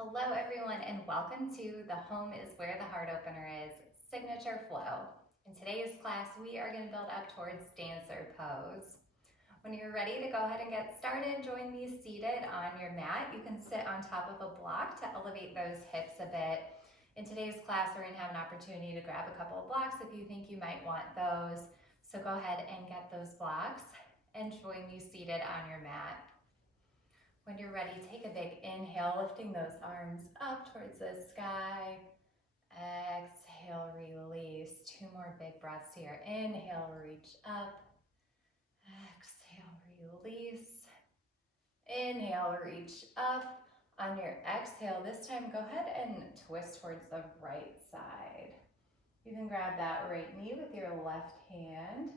Hello everyone and welcome to the Home is Where the Heart Opener is signature flow. In today's class, we are going to build up towards dancer pose. When you're ready to go ahead and get started, join me seated on your mat. You can sit on top of a block to elevate those hips a bit. In today's class, we're going to have an opportunity to grab a couple of blocks if you think you might want those. So go ahead and get those blocks and join me seated on your mat. When you're ready, take a big inhale, lifting those arms up towards the sky. Exhale, release. Two more big breaths here. Inhale, reach up. Exhale, release. Inhale, reach up. On your exhale, this time go ahead and twist towards the right side. You can grab that right knee with your left hand.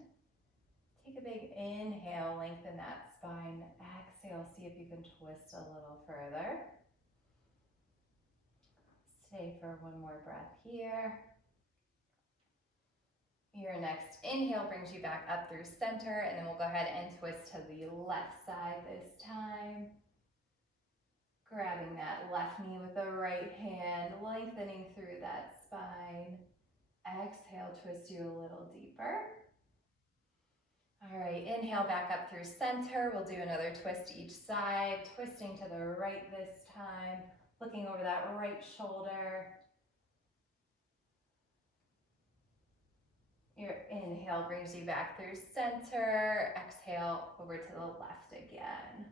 Take a big inhale, lengthen that spine. Exhale, see if you can twist a little further. Stay for one more breath here. Your next inhale brings you back up through center, and then we'll go ahead and twist to the left side this time. Grabbing that left knee with the right hand, lengthening through that spine. Exhale, twist you a little deeper. All right, inhale back up through center. We'll do another twist each side, twisting to the right this time, looking over that right shoulder. Your inhale brings you back through center. Exhale over to the left again.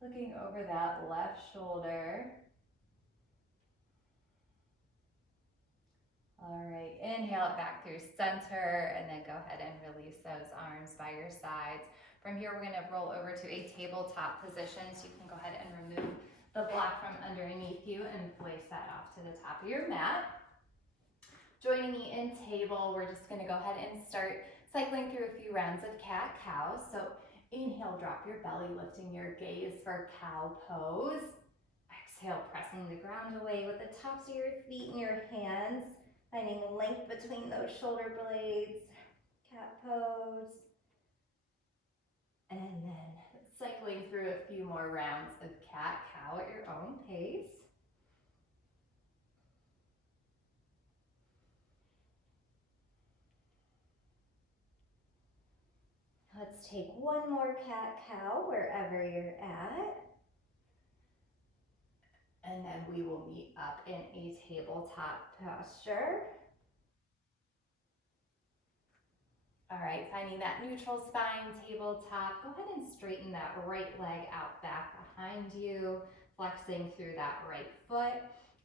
Looking over that left shoulder. All right, inhale it back through center and then go ahead and release those arms by your sides. From here, we're gonna roll over to a tabletop position. So you can go ahead and remove the block from underneath you and place that off to the top of your mat. Joining me in table, we're just gonna go ahead and start cycling through a few rounds of cat-cow. So inhale, drop your belly, lifting your gaze for cow pose. Exhale, pressing the ground away with the tops of your feet and your hands, finding length between those shoulder blades. Cat pose. And then cycling through a few more rounds of cat-cow at your own pace. Let's take one more cat-cow wherever you're at. And then we will meet up in a tabletop posture. All right, finding that neutral spine, tabletop. Go ahead and straighten that right leg out back behind you, flexing through that right foot.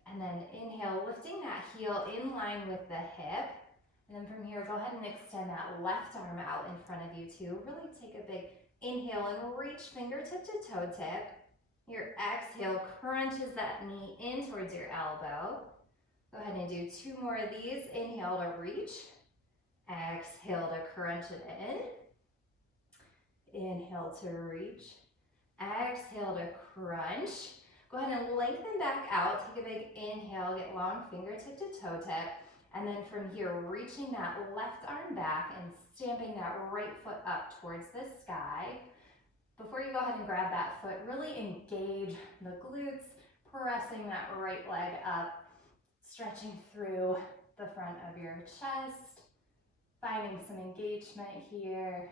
And then inhale, lifting that heel in line with the hip. And then from here, go ahead and extend that left arm out in front of you too. Really take a big inhale and reach fingertip to toe tip. Your exhale crunches that knee in towards your elbow. Go ahead and do two more of these. Inhale to reach. Exhale to crunch it in. Inhale to reach. Exhale to crunch. Go ahead and lengthen back out. Take a big inhale, get long fingertip to toe tip. And then from here, reaching that left arm back and stamping that right foot up towards the sky. Before you go ahead and grab that foot, really engage the glutes, pressing that right leg up, stretching through the front of your chest, finding some engagement here.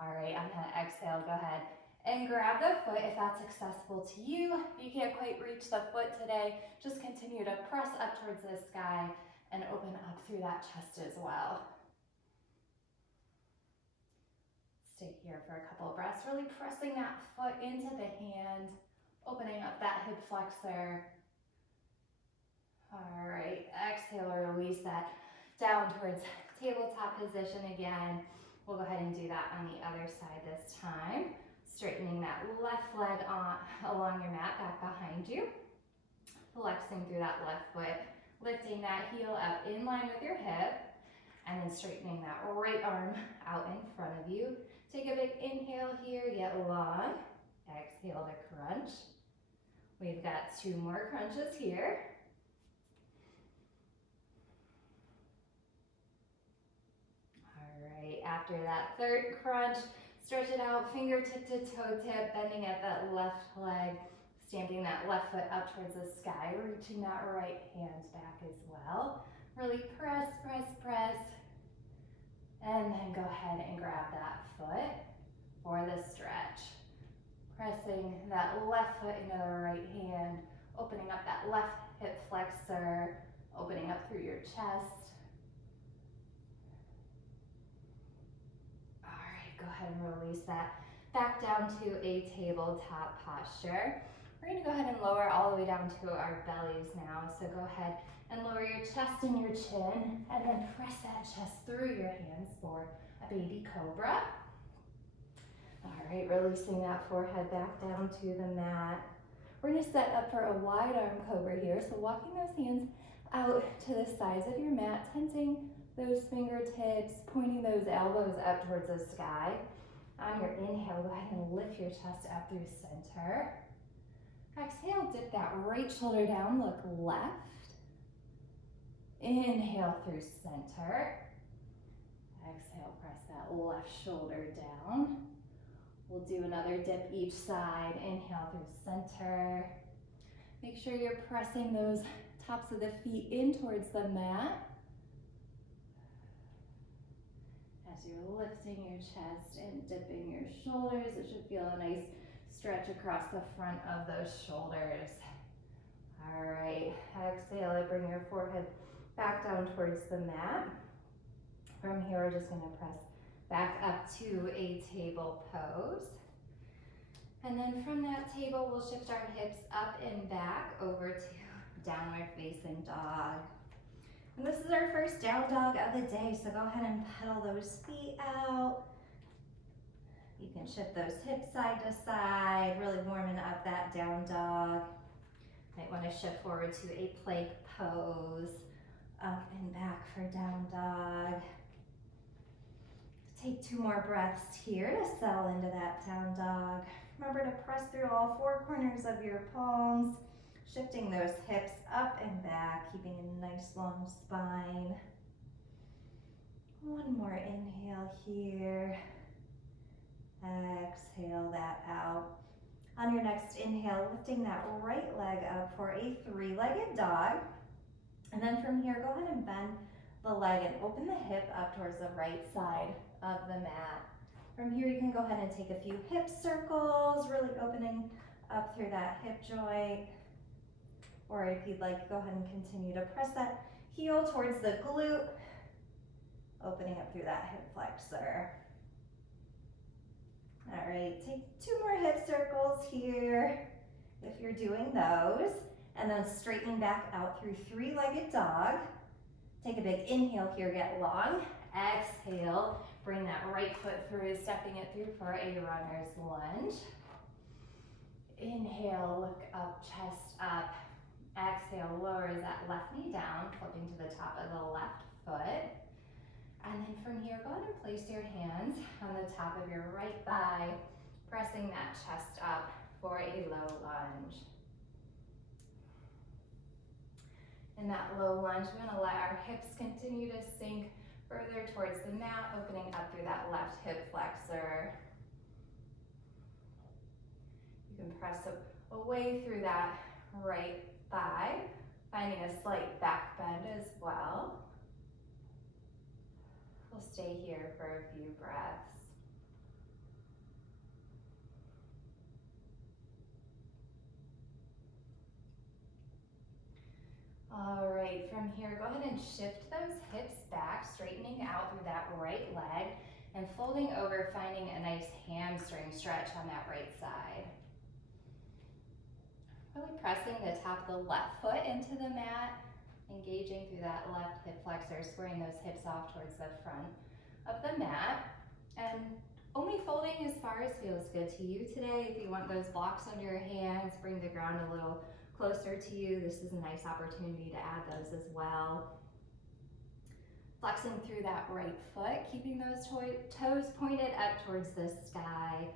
All right, on that exhale, go ahead and grab the foot if that's accessible to you. If you can't quite reach the foot today, just continue to press up towards the sky and open up through that chest as well. Stay here for a couple of breaths, really pressing that foot into the hand, opening up that hip flexor. All right, exhale, release that down towards tabletop position again. We'll go ahead and do that on the other side this time. Straightening that left leg along your mat back behind you. Flexing through that left foot, lifting that heel up in line with your hip, and then straightening that right arm out in front of you. Take a big inhale here, get long. Exhale to crunch. We've got two more crunches here. All right, after that third crunch, stretch it out, fingertip to toe tip, bending at that left leg, Stamping that left foot up towards the sky, reaching that right hand back as well. Really press, press, press. And then go ahead and grab that foot for the stretch. Pressing that left foot into the right hand, opening up that left hip flexor, opening up through your chest. All right, go ahead and release that back down to a tabletop posture. We're gonna go ahead and lower all the way down to our bellies now. So go ahead and lower your chest and your chin, and then press that chest through your hands for a baby cobra. All right, releasing that forehead back down to the mat. We're gonna set up for a wide arm cobra here. So walking those hands out to the sides of your mat, tensing those fingertips, pointing those elbows up towards the sky. On your inhale, go ahead and lift your chest up through center. Exhale, dip that right shoulder down, look left. Inhale through center. Exhale, press that left shoulder down. We'll do another dip each side. Inhale through center. Make sure you're pressing those tops of the feet in towards the mat. As you're lifting your chest and dipping your shoulders, it should feel a nice stretch across the front of those shoulders. All right, exhale, bring your forehead back down towards the mat. From here, we're just gonna press back up to a table pose. And then from that table, we'll shift our hips up and back over to downward facing dog. And this is our first down dog of the day, so go ahead and pedal those feet out. You can shift those hips side to side, really warming up that down dog. Might want to shift forward to a plank pose, up and back for down dog. Take 2 more breaths here to settle into that down dog. Remember to press through all 4 corners of your palms, shifting those hips up and back, keeping a nice long spine. One more inhale here. Exhale that out. On your next inhale, lifting that right leg up for a 3-legged dog. And then from here, go ahead and bend the leg and open the hip up towards the right side of the mat. From here, you can go ahead and take a few hip circles, really opening up through that hip joint. Or if you'd like, go ahead and continue to press that heel towards the glute, opening up through that hip flexor. All right, take 2 more hip circles here if you're doing those. And then straightening back out through 3-legged dog. Take a big inhale here, get long. Exhale, bring that right foot through, stepping it through for a runner's lunge. Inhale, look up, chest up. Exhale, lower that left knee down, flipping to the top of the left foot. And then from here, go ahead and place your hands on the top of your right thigh, pressing that chest up for a low lunge. In that low lunge, we're gonna let our hips continue to sink further towards the mat, opening up through that left hip flexor. You can press away through that right thigh, finding a slight back bend as well. We'll stay here for a few breaths. All right, from here, go ahead and shift those hips back, straightening out through that right leg and folding over, finding a nice hamstring stretch on that right side. Really pressing the top of the left foot into the mat, engaging through that left hip flexor, squaring those hips off towards the front of the mat. And only folding as far as feels good to you today. If you want those blocks under your hands, bring the ground a little closer to you. This is a nice opportunity to add those as well. Flexing through that right foot, keeping those toes pointed up towards the sky.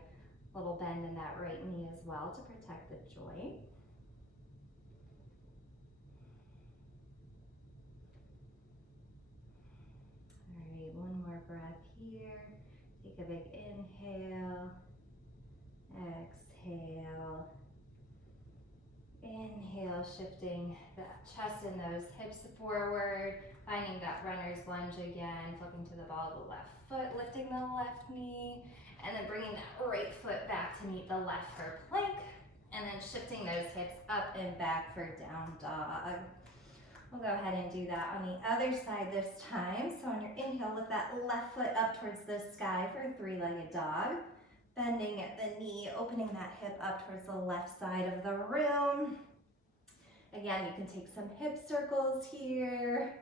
Little bend in that right knee as well to protect the joint. All right, one more breath here. Take a big inhale, exhale. exhale, shifting that chest and those hips forward, finding that runner's lunge again, flipping to the ball of the left foot, lifting the left knee, and then bringing that right foot back to meet the left for plank, and then shifting those hips up and back for down dog. We'll go ahead and do that on the other side this time. So on your inhale, lift that left foot up towards the sky for a three-legged dog. Bending at the knee, opening that hip up towards the left side of the room. Again, you can take some hip circles here,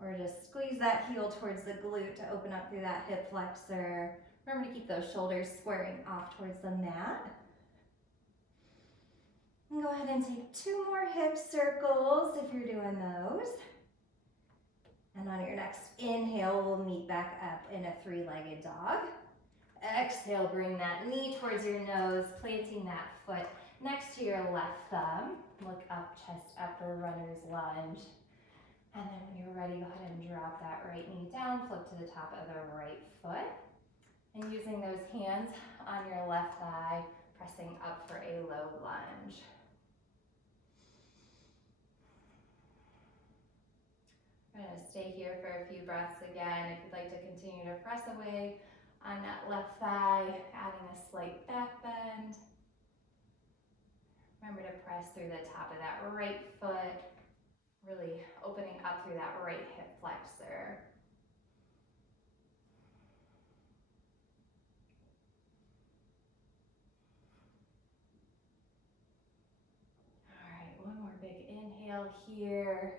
or just squeeze that heel towards the glute to open up through that hip flexor. Remember to keep those shoulders squaring off towards the mat. And go ahead and take 2 more hip circles if you're doing those. And on your next inhale, we'll meet back up in a three-legged dog. Exhale, bring that knee towards your nose, planting that foot next to your left thumb. Look up, chest up for runner's lunge. And then when you're ready, go ahead and drop that right knee down, flip to the top of the right foot. And using those hands on your left thigh, pressing up for a low lunge. We're going to stay here for a few breaths again. If you'd like to continue to press away on that left thigh, adding a slight back bend. Remember to press through the top of that right foot, really opening up through that right hip flexor. All right, one more big inhale here.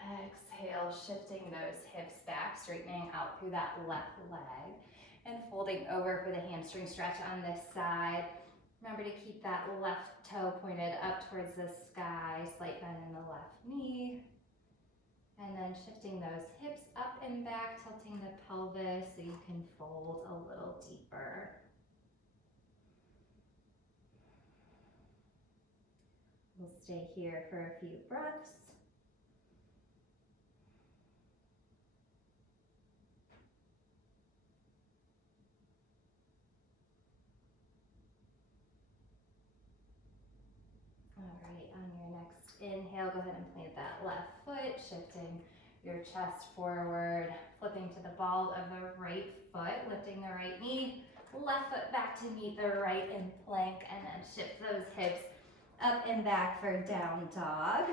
Exhale, shifting those hips back, straightening out through that left leg. And folding over for the hamstring stretch on this side. Remember to keep that left toe pointed up towards the sky, slight bend in the left knee. And then shifting those hips up and back, tilting the pelvis so you can fold a little deeper. We'll stay here for a few breaths. All right, on your next inhale, go ahead and plant that left foot, shifting your chest forward, flipping to the ball of the right foot, lifting the right knee, left foot back to meet the right in plank, and then shift those hips up and back for down dog.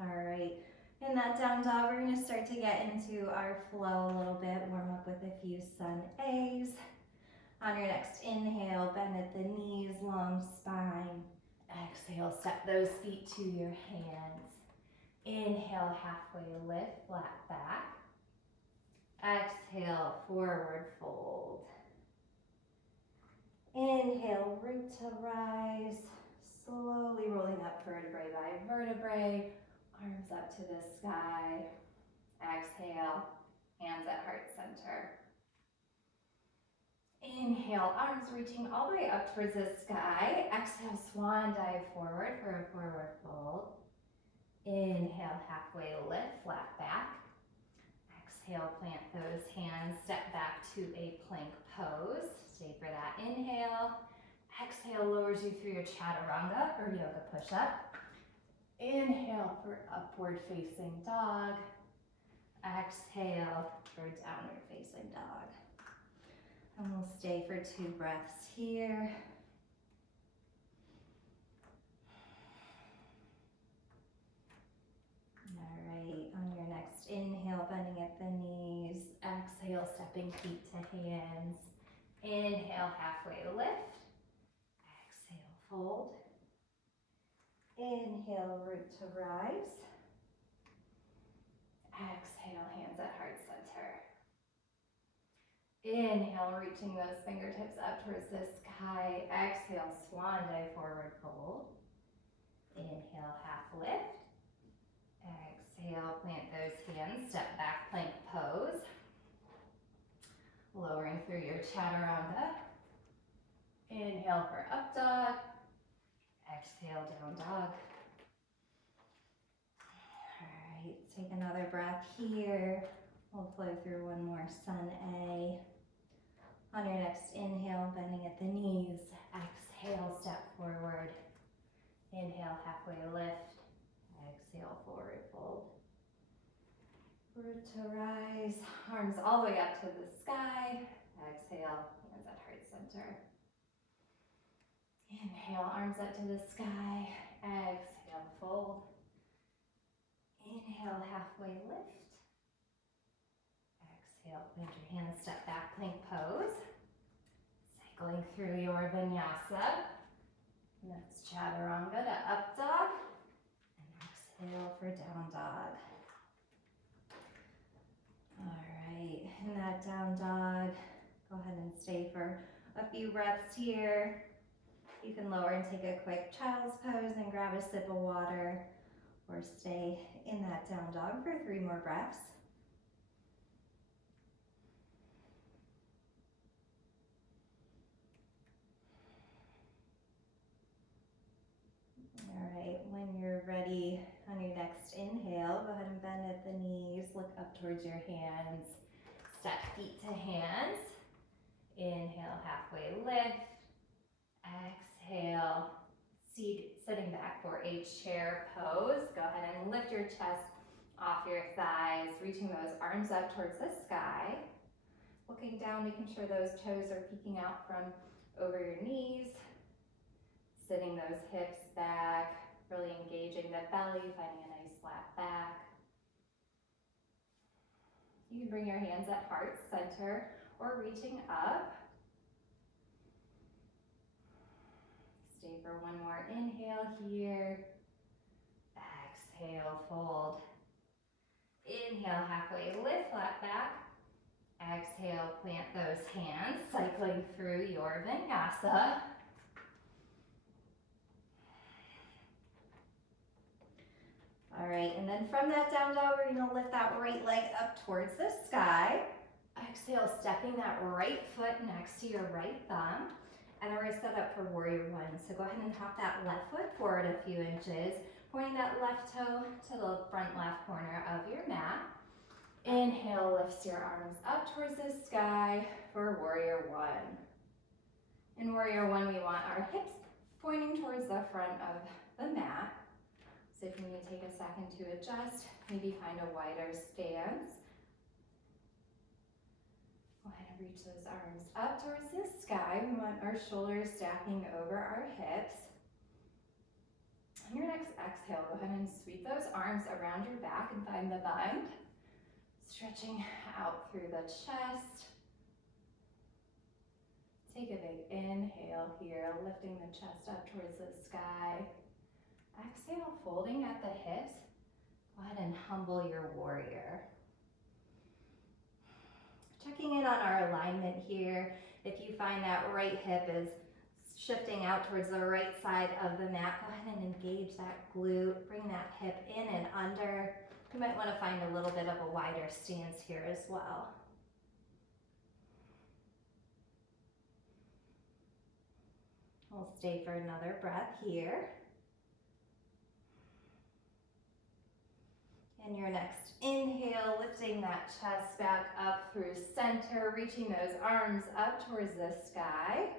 All right, in that down dog, we're going to start to get into our flow a little bit, warm up with a few sun A's. On your next inhale, bend at the knees, long spine. Exhale, step those feet to your hands. Inhale, halfway lift, flat back. Exhale, forward fold. Inhale, root to rise. Slowly rolling up vertebrae by vertebrae. Arms up to the sky. Exhale, hands at heart center. Inhale, arms reaching all the way up towards the sky. Exhale, swan dive forward for a forward fold. Inhale, halfway lift, flat back. Exhale, plant those hands, step back to a plank pose. Stay for that inhale. Exhale, lowers you through your chaturanga or yoga push-up. Inhale for upward facing dog. Exhale for downward facing dog. And we'll stay for 2 breaths here. All right, on your next inhale, bending at the knees. Exhale, stepping feet to hands. Inhale, halfway lift. Exhale, fold. Inhale, root to rise. Exhale, hands at heart center. Inhale, reaching those fingertips up towards the sky. Exhale, swan dive forward fold. Inhale, half lift. Exhale, plant those hands, step back plank pose. Lowering through your chaturanga. Inhale for up dog. Exhale, down dog. All right, take another breath here. We'll flow through one more sun A. On your next inhale, bending at the knees. Exhale, step forward. Inhale, halfway lift. Exhale, forward fold. Root to rise, arms all the way up to the sky. Exhale, hands at heart center. Inhale, arms up to the sky. Exhale, fold. Inhale, halfway lift. Exhale, plant your hands, step back, plank pose. Cycling through your vinyasa. Next chaturanga to up dog. And exhale for down dog. All right, in that down dog, go ahead and stay for a few breaths here. You can lower and take a quick child's pose and grab a sip of water, or stay in that down dog for 3 more breaths. All right, when you're ready on your next inhale, go ahead and bend at the knees, look up towards your hands, step feet to hands. Inhale, halfway lift. Exhale, sitting back for a chair pose. Go ahead and lift your chest off your thighs, reaching those arms up towards the sky. Looking down, making sure those toes are peeking out from over your knees. Sitting those hips back, really engaging the belly, finding a nice flat back. You can bring your hands at heart center or reaching up. Stay for one more inhale here. Exhale, fold. Inhale, halfway lift, flat back. Exhale, plant those hands, cycling through your vinyasa. All right, and then from that down dog, we're gonna lift that right leg up towards the sky. Exhale, stepping that right foot next to your right thumb. And then we're gonna set up for warrior one. So go ahead and hop that left foot forward a few inches, pointing that left toe to the front left corner of your mat. Inhale, lifts your arms up towards the sky for warrior one. In warrior one, we want our hips pointing towards the front of the mat. So if you need to take a second to adjust, maybe find a wider stance. Go ahead and reach those arms up towards the sky. We want our shoulders stacking over our hips. On your next exhale, go ahead and sweep those arms around your back and find the bind. Stretching out through the chest. Take a big inhale here, lifting the chest up towards the sky. Exhale, folding at the hips. Go ahead and humble your warrior. Checking in on our alignment here. If you find that right hip is shifting out towards the right side of the mat, go ahead and engage that glute. Bring that hip in and under. You might want to find a little bit of a wider stance here as well. We'll stay for another breath here. And your next inhale, lifting that chest back up through center, reaching those arms up towards the sky.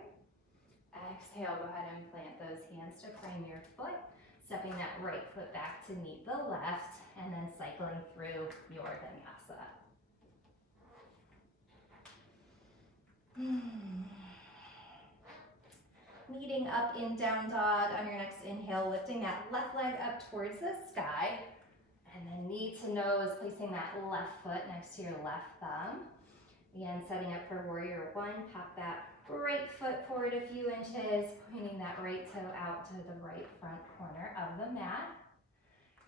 Exhale, go ahead and plant those hands to prime your foot, stepping that right foot back to meet the left, and then cycling through your vinyasa. Meeting up in down dog on your next inhale, lifting that left leg up towards the sky. And then knee to nose, placing that left foot next to your left thumb. Again, setting up for warrior one, pop that right foot forward a few inches, pointing that right toe out to the right front corner of the mat.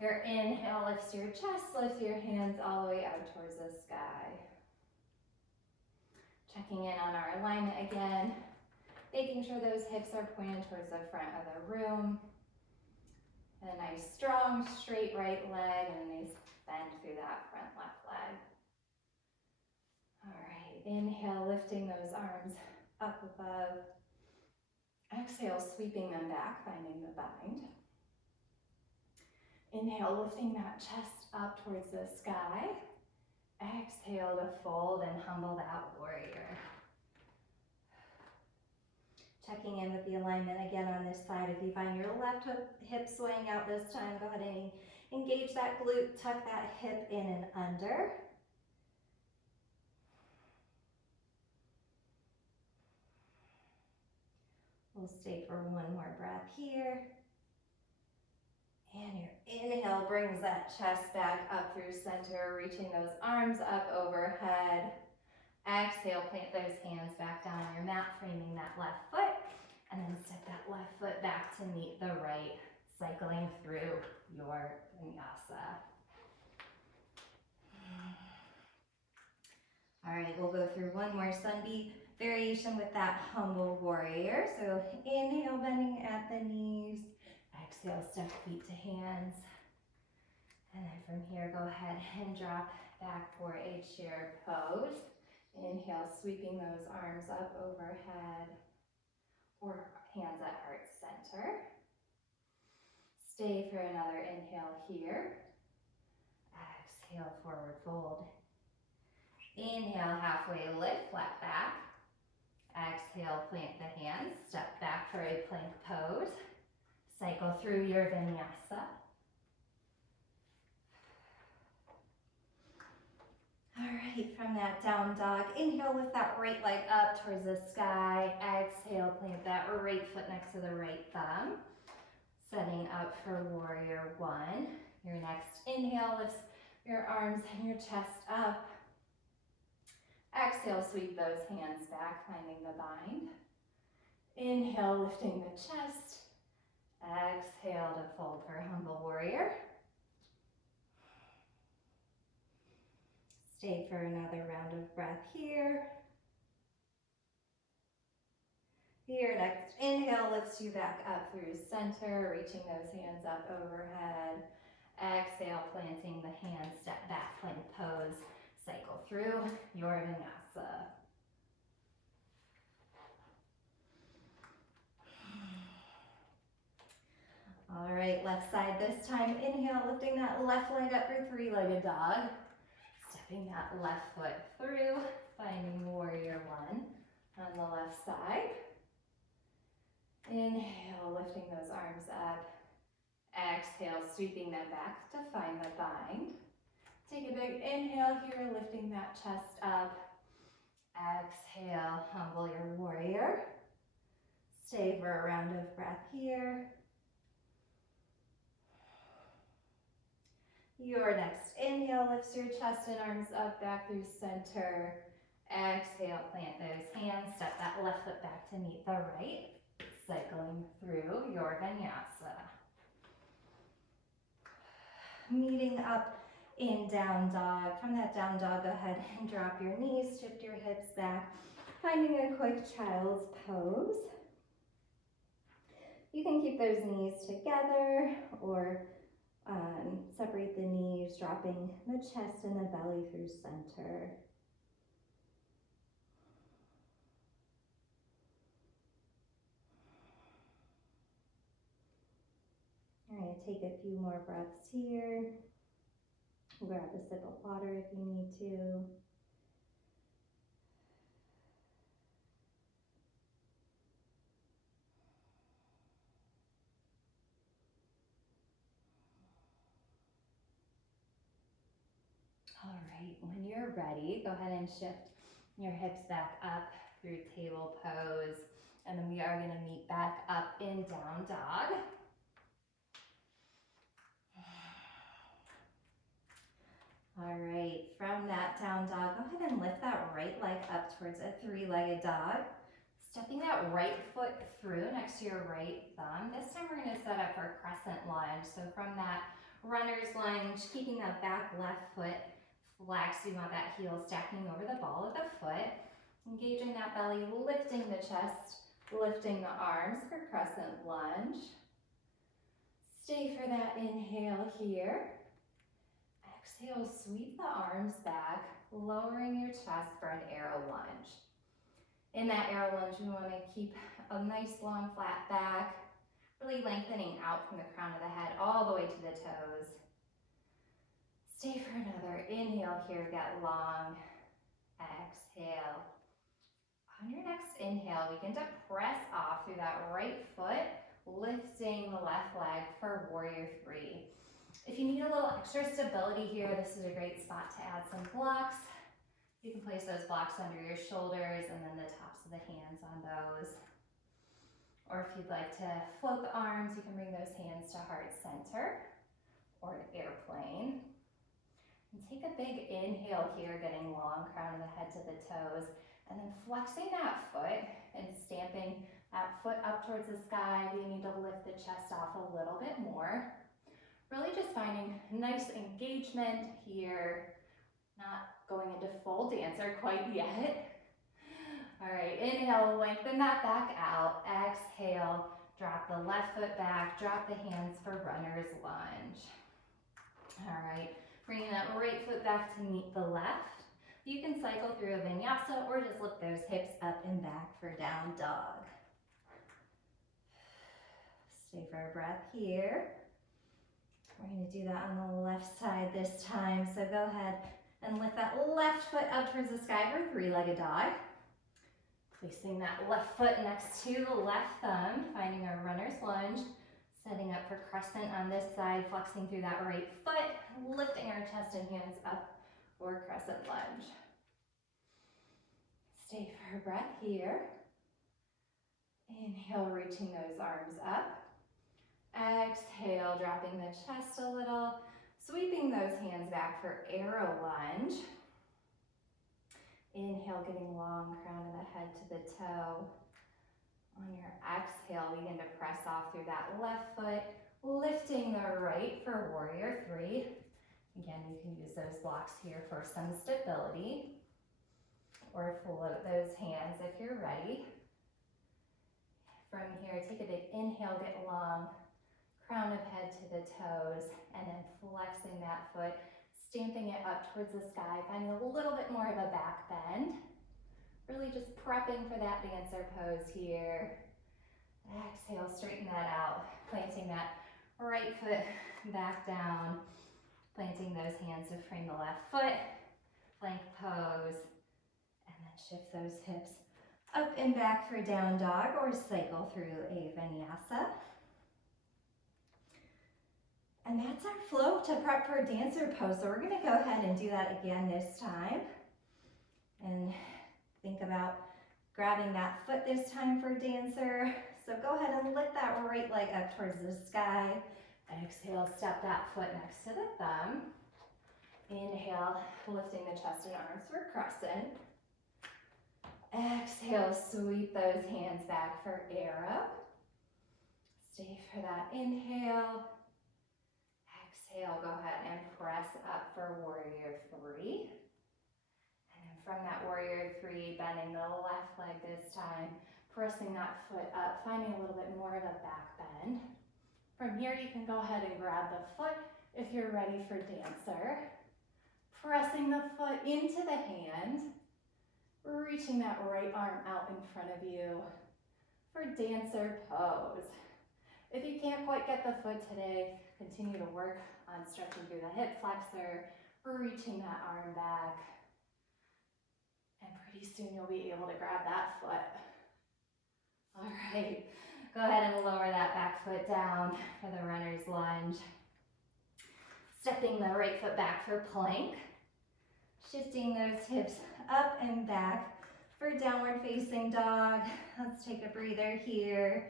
Your inhale lifts your chest, lift your hands all the way out towards the sky. Checking in on our alignment again, making sure those hips are pointed towards the front of the room. And a nice strong straight right leg and a nice bend through that front left leg. All right, inhale, lifting those arms up above. Exhale, sweeping them back, finding the bind. Inhale, lifting that chest up towards the sky. Exhale to fold and humble that warrior. Checking in with the alignment again on this side. If you find your left hip swaying out this time, go ahead and engage that glute, tuck that hip in and under. We'll stay for one more breath here. And your inhale brings that chest back up through center, reaching those arms up overhead. Exhale, plant those hands back down on your mat, framing that left foot, and then step that left foot back to meet the right, cycling through your vinyasa. All right, we'll go through one more sun B variation with that humble warrior. So inhale, bending at the knees. Exhale, step feet to hands. And then from here, go ahead and drop back for a chair pose. Inhale, sweeping those arms up overhead or hands at heart center. Stay for another inhale here. Exhale, forward fold. Inhale, halfway lift, flat back. Exhale, plant the hands, step back for a plank pose. Cycle through your vinyasa. All right, from that down dog, inhale, lift that right leg up towards the sky. Exhale, plant that right foot next to the right thumb. Setting up for warrior one. Your next inhale lifts your arms and your chest up. Exhale, sweep those hands back, finding the bind. Inhale, lifting the chest. Exhale to fold for humble warrior. Stay for another round of breath here. Your next inhale lifts you back up through center, reaching those hands up overhead. Exhale, planting the hands, step back, plank pose. Cycle through your vinyasa. All right, left side this time. Inhale, lifting that left leg up for three-legged dog. Stepping that left foot through, finding warrior one on the left side. Inhale, lifting those arms up. Exhale, sweeping them back to find the bind. Take a big inhale here, lifting that chest up. Exhale, humble your warrior. Stay for a round of breath here. Your next inhale lifts your chest and arms up, back through center. Exhale, plant those hands, step that left foot back to meet the right. Cycling through your vinyasa. Meeting up in down dog. From that down dog, go ahead and drop your knees, shift your hips back, finding a quick child's pose. You can keep those knees together or separate the knees, dropping the chest and the belly through center. All right, take a few more breaths here. Grab a sip of water if you need to. All right, when you're ready, go ahead and shift your hips back up through table pose. And then we are going to meet back up in down dog. All right, from that down dog, go ahead and lift that right leg up towards a three-legged dog. Stepping that right foot through next to your right thumb. This time we're going to set up for a crescent lunge. So from that runner's lunge, keeping that back left foot flexed, you want that heel stacking over the ball of the foot. Engaging that belly, lifting the chest, lifting the arms for crescent lunge. Stay for that inhale here. Exhale, sweep the arms back, lowering your chest for an arrow lunge. In that arrow lunge, we want to keep a nice long flat back, really lengthening out from the crown of the head all the way to the toes. Stay for another inhale here, get long. Exhale. On your next inhale, begin to press off through that right foot, lifting the left leg for warrior three. If you need a little extra stability here, this is a great spot to add some blocks. You can place those blocks under your shoulders and then the tops of the hands on those. Or if you'd like to float the arms, you can bring those hands to heart center or an airplane. And take a big inhale here, getting long crown of the head to the toes, and then flexing that foot and stamping that foot up towards the sky. We need to lift the chest off a little bit more. Really just finding nice engagement here, not going into full dancer quite yet. All right, inhale, lengthen that back out. Exhale, drop the left foot back, drop the hands for runner's lunge. All right, bringing that right foot back to meet the left. You can cycle through a vinyasa or just lift those hips up and back for down dog. Stay for a breath here. We're going to do that on the left side this time. So go ahead and lift that left foot up towards the sky for three-legged dog. Placing that left foot next to the left thumb, finding our runner's lunge. Setting up for crescent on this side, flexing through that right foot, lifting our chest and hands up for crescent lunge. Stay for a breath here. Inhale, reaching those arms up. Exhale, dropping the chest a little, sweeping those hands back for arrow lunge. Inhale, getting long crown of the head to the toe. On your exhale, begin to press off through that left foot, lifting the right for warrior three. Again, you can use those blocks here for some stability, or float those hands if you're ready. From here, take a big inhale, get long, crown of head to the toes, and then flexing that foot, stamping it up towards the sky, finding a little bit more of a back bend. Really just prepping for that dancer pose here. Exhale, straighten that out, planting that right foot back down, planting those hands to frame the left foot, plank pose, and then shift those hips up and back for down dog or cycle through a vinyasa. And that's our flow to prep for dancer pose. So we're gonna go ahead and do that again this time. And think about grabbing that foot this time for dancer. So go ahead and lift that right leg up towards the sky. Exhale, step that foot next to the thumb. Inhale, lifting the chest and arms for crescent. Exhale, sweep those hands back for arrow. Stay for that inhale. Exhale, go ahead and press up for warrior three. From that warrior three, bending the left leg this time, pressing that foot up, finding a little bit more of a back bend. From here, you can go ahead and grab the foot if you're ready for dancer. Pressing the foot into the hand, reaching that right arm out in front of you for dancer pose. If you can't quite get the foot today, continue to work on stretching through the hip flexor, reaching that arm back. And pretty soon you'll be able to grab that foot. All right, go ahead and lower that back foot down for the runner's lunge. Stepping the right foot back for plank. Shifting those hips up and back for downward facing dog. Let's take a breather here.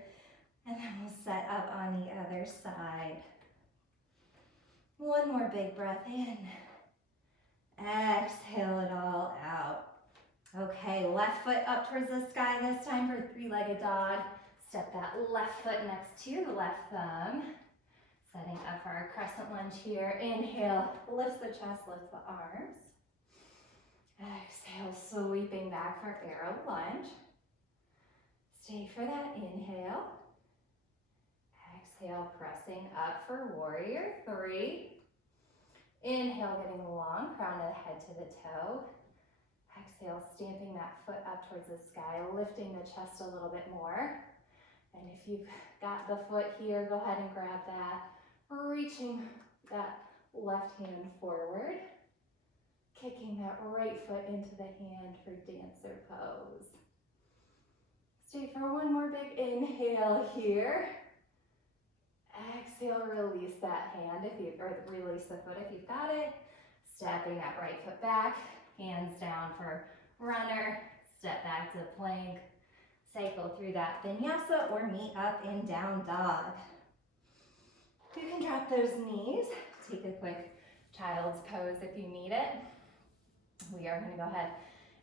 And then we'll set up on the other side. One more big breath in. Exhale it all out. Okay, left foot up towards the sky this time for three-legged dog. Step that left foot next to the left thumb. Setting up for our crescent lunge here. Inhale, lift the chest, lift the arms. Exhale, sweeping back for arrow lunge. Stay for that inhale. Exhale, pressing up for warrior three. Inhale, getting long, crown of the head to the toe. Exhale, stamping that foot up towards the sky, lifting the chest a little bit more. And if you've got the foot here, go ahead and grab that, reaching that left hand forward, kicking that right foot into the hand for dancer pose. Stay for one more big inhale here. Exhale, release that hand or release the foot if you've got it. Stepping that right foot back, hands down for runner, step back to plank, cycle through that vinyasa or meet up in down dog. You can drop those knees, take a quick child's pose if you need it. We are gonna go ahead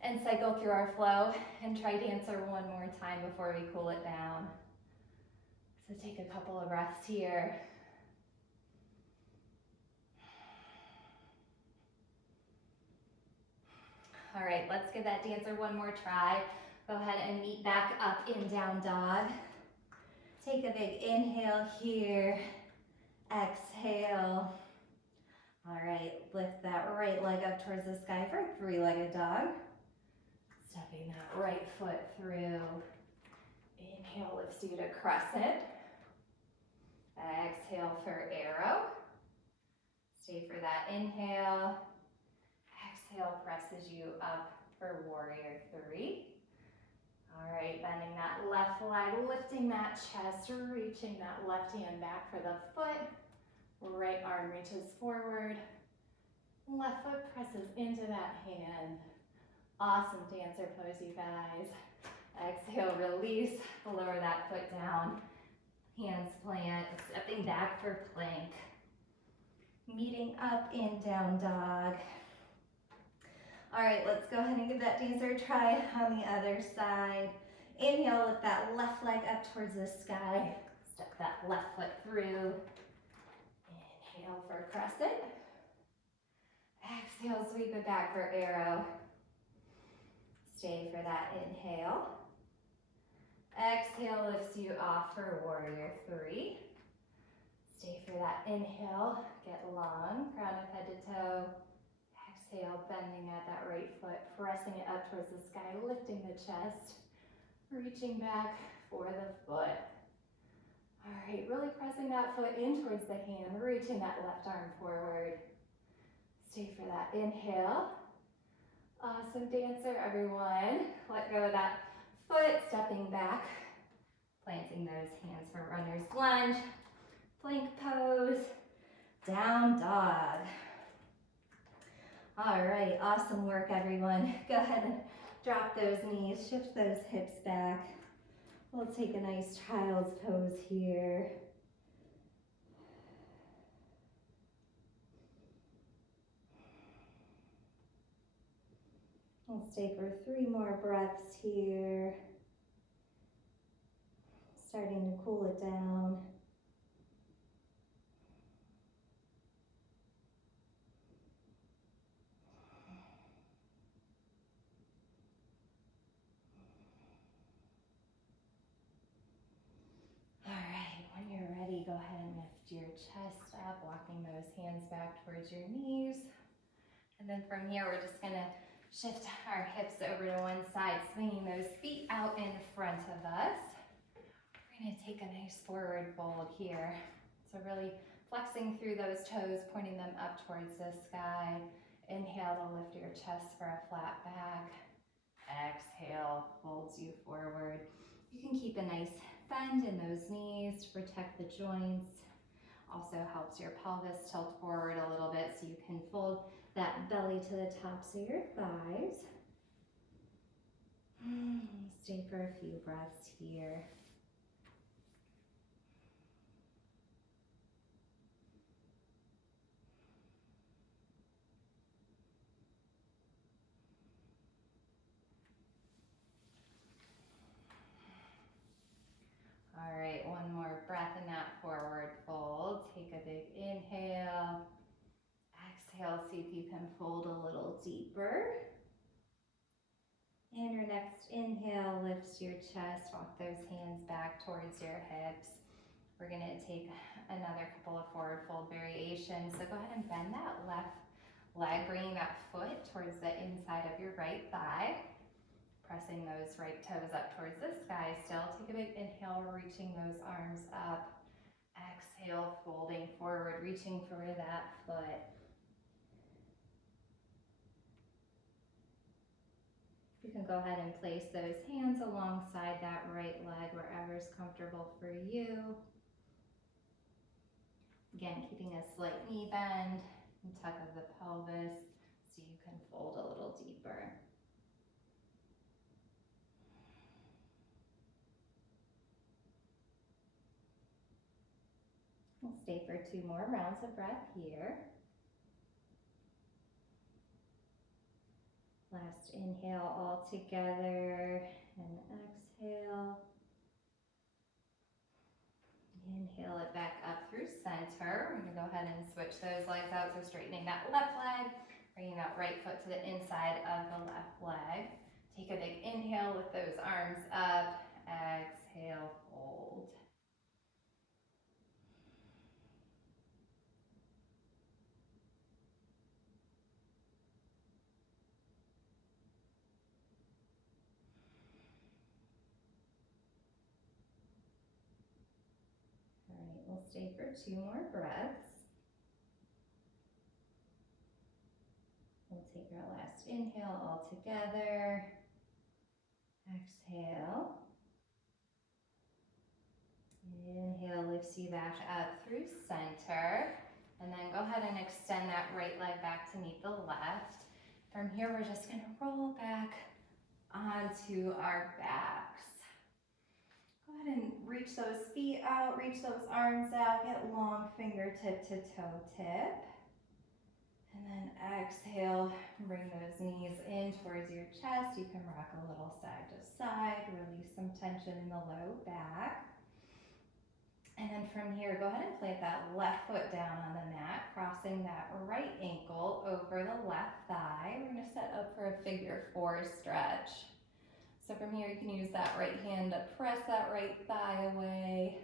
and cycle through our flow and try dancer one more time before we cool it down. So take a couple of breaths here. All right, let's give that dancer one more try. Go ahead and meet back up in down dog. Take a big inhale here. Exhale. All right, lift that right leg up towards the sky for a three-legged dog. Stepping that right foot through. Inhale lifts you to crescent. Exhale for arrow. Stay for that inhale. Exhale presses you up for warrior three. All right, bending that left leg, lifting that chest, reaching that left hand back for the foot. Right arm reaches forward. Left foot presses into that hand. Awesome dancer pose, you guys. Exhale, release, lower that foot down. Hands plant, stepping back for plank. Meeting up in down dog. All right, let's go ahead and give that dancer a try on the other side. Inhale, lift that left leg up towards the sky. Step that left foot through. Inhale for crescent. Exhale, sweep it back for arrow. Stay for that inhale. Exhale lifts you off for warrior three. Stay for that inhale, get long, crown of head to toe. Exhale, bending at that right foot, pressing it up towards the sky, lifting the chest, reaching back for the foot. All right, really pressing that foot in towards the hand, reaching that left arm forward. Stay for that inhale. Awesome dancer, everyone. Let go of that foot, stepping back, planting those hands for runner's lunge, plank pose, down dog. All right, awesome work, everyone. Go ahead and drop those knees, shift those hips back. We'll take a nice child's pose here. We'll stay for 3 more breaths here. Starting to cool it down. All right, when you're ready, go ahead and lift your chest up, walking those hands back towards your knees. And then from here, we're just gonna shift our hips over to one side, swinging those feet out in front of us. We're gonna take a nice forward fold here. So really flexing through those toes, pointing them up towards the sky. Inhale to lift your chest for a flat back. Exhale, folds you forward. You can keep a nice bend in those knees to protect the joints. Also helps your pelvis tilt forward a little bit so you can fold that belly to the tops of your thighs. Stay for a few breaths here. All right, one more breath in that forward fold. Take a big inhale. Exhale, see if you can fold a little deeper. And your next inhale lifts your chest. Walk those hands back towards your hips. We're gonna take another couple of forward fold variations. So go ahead and bend that left leg, bringing that foot towards the inside of your right thigh. Pressing those right toes up towards the sky still. Take a big inhale, reaching those arms up. Exhale, folding forward, reaching for that foot. You can go ahead and place those hands alongside that right leg, wherever's comfortable for you. Again, keeping a slight knee bend and tuck of the pelvis so you can fold a little deeper. We'll stay for 2 more rounds of breath here. Last inhale all together and exhale. Inhale it back up through center. We're gonna go ahead and switch those legs out, so straightening that left leg, bringing that right foot to the inside of the left leg. Take a big inhale with those arms up. Exhale, fold. All right, we'll stay for 2 more breaths. We'll take our last inhale all together. Exhale. Inhale lifts you back up through center. And then go ahead and extend that right leg back to meet the left. From here, we're just gonna roll back onto our backs. Go ahead and reach those feet out, reach those arms out, get long fingertip to toe tip. And then exhale, bring those knees in towards your chest. You can rock a little side to side, release some tension in the low back. And then from here, go ahead and plant that left foot down on the mat, crossing that right ankle over the left thigh. We're gonna set up for a figure 4 stretch. So from here, you can use that right hand to press that right thigh away.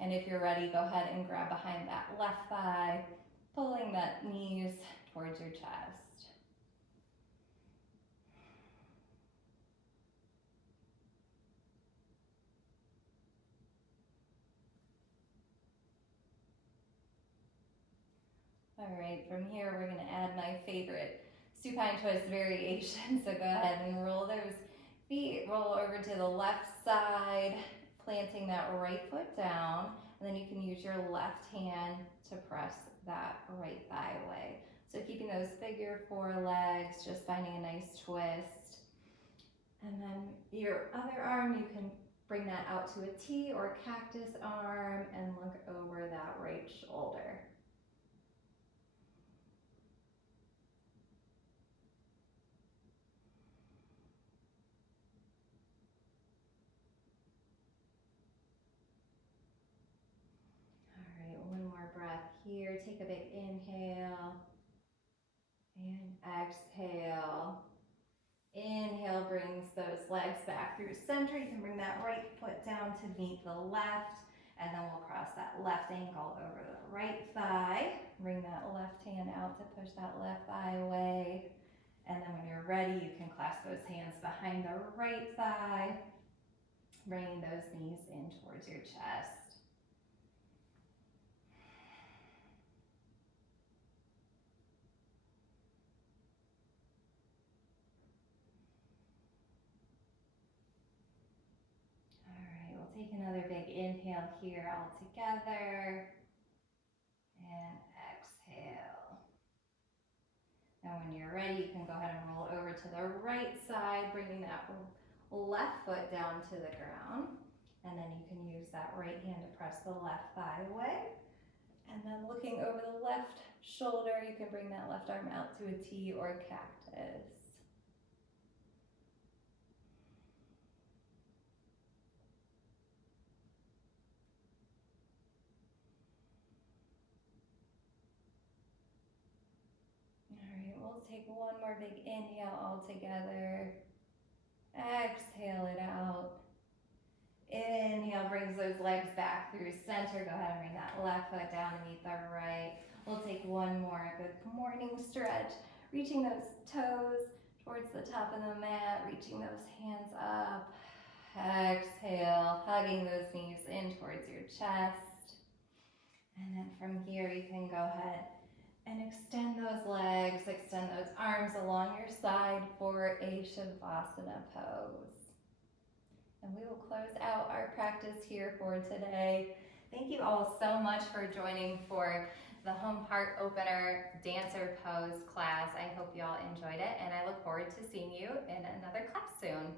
And if you're ready, go ahead and grab behind that left thigh, pulling that knees towards your chest. All right, from here, we're gonna add my favorite supine twist variation. So go ahead and roll those feet, roll over to the left side, planting that right foot down, and then you can use your left hand to press that right thigh away. So keeping those figure 4 legs, just finding a nice twist. And then your other arm, you can bring that out to a T or cactus arm and look over that right shoulder. One more breath here. Take a big inhale and exhale. Inhale brings those legs back through center. You can bring that right foot down to meet the left, and then we'll cross that left ankle over the right thigh. Bring that left hand out to push that left thigh away. And then when you're ready, you can clasp those hands behind the right thigh, bringing those knees in towards your chest. Take another big inhale here all together, and exhale. Now when you're ready, you can go ahead and roll over to the right side, bringing that left foot down to the ground, and then you can use that right hand to press the left thigh away. And then looking over the left shoulder, you can bring that left arm out to a T or cactus. Take one more big inhale all together. Exhale it out. Inhale brings those legs back through center. Go ahead and bring that left foot down to meet the right. We'll take one more good morning stretch. Reaching those toes towards the top of the mat. Reaching those hands up. Exhale, hugging those knees in towards your chest. And then from here you can go ahead And extend those legs, extend those arms along your side for a Shavasana pose. And we will close out our practice here for today. Thank you all so much for joining for the Home Heart Opener Dancer Pose class. I hope you all enjoyed it, and I look forward to seeing you in another class soon.